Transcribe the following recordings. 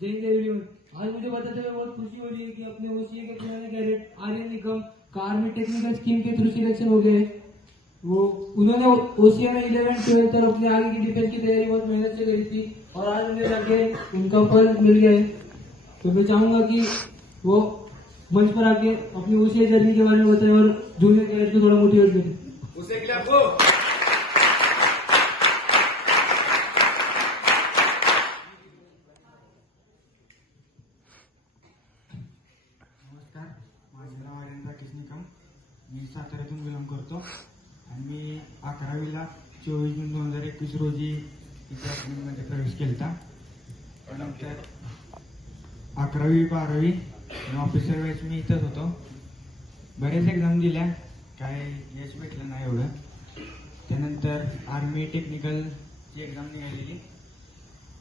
जय Hind everyone. आज मुझे बताते हुए बहुत खुशी हो रही है कि अपने ओसीए के पुराने कैडेट आर्यन निकम का आर्मी टेक्निकल स्कीम के थ्रू सिलेक्शन हो गए। वो उन्होंने ओसीए में 11th 12th और अपने आगे की डिफेंस की तैयारी बहुत मेहनत से करी थी और आज उन्हें जाके उनका फल मिल गया है। तो मैं चाहूंगा कि वो मंच पर आके अपनी ओसीए जर्नी के बारे में बताएं और जूनियर कैडेट को थोड़ा मोटिवेट करें। उसे क्लैप हो। नमस्कार, माझे नाव आर्यन राकेश निकम. मी साताऱ्यातून बिलॉंग करतो आणि मी 11वीला 24 जून 2021 रोजी इथे अकॅडमीमध्ये प्रवेश केला. नंतर 11वी 12वी ऑफिसर वेळेस मी इथंच होतो. बरेच एक्झाम दिल्या, काय यश भेटलं नाही एवढं. त्यानंतर आर्मी टेक्निकलची एक्झाम निघालेली,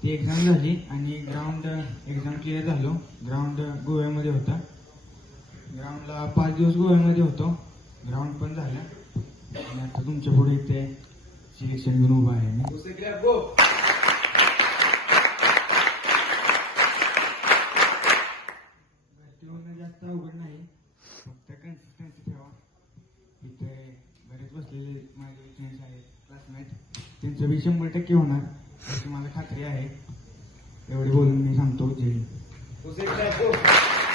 ती एक्झाम झाली आणि ग्राउंड एक्झाम क्लिअर झालो. ग्राउंड गोव्यामध्ये होता. ग्राउंडला 5 दिवस गोव्यामध्ये होतो. ग्राउंड पण झालं आणि आता तुमच्या पुढे इथे सिलेक्शन घेऊन उभा आहे मी. उसे क्लॅप हो. भरती होणं जास्त अवघड नाही, फक्त कन्सिस्टन्सी ठेवा. इथे बरेच बसलेले माझे फ्रेंड्स आहेत, क्लासमेट, त्यांचं बी 100% होणार याची मला खात्री आहे. एवढे बोलून मी सांगतो. जय हिंद. उसे क्लॅप हो.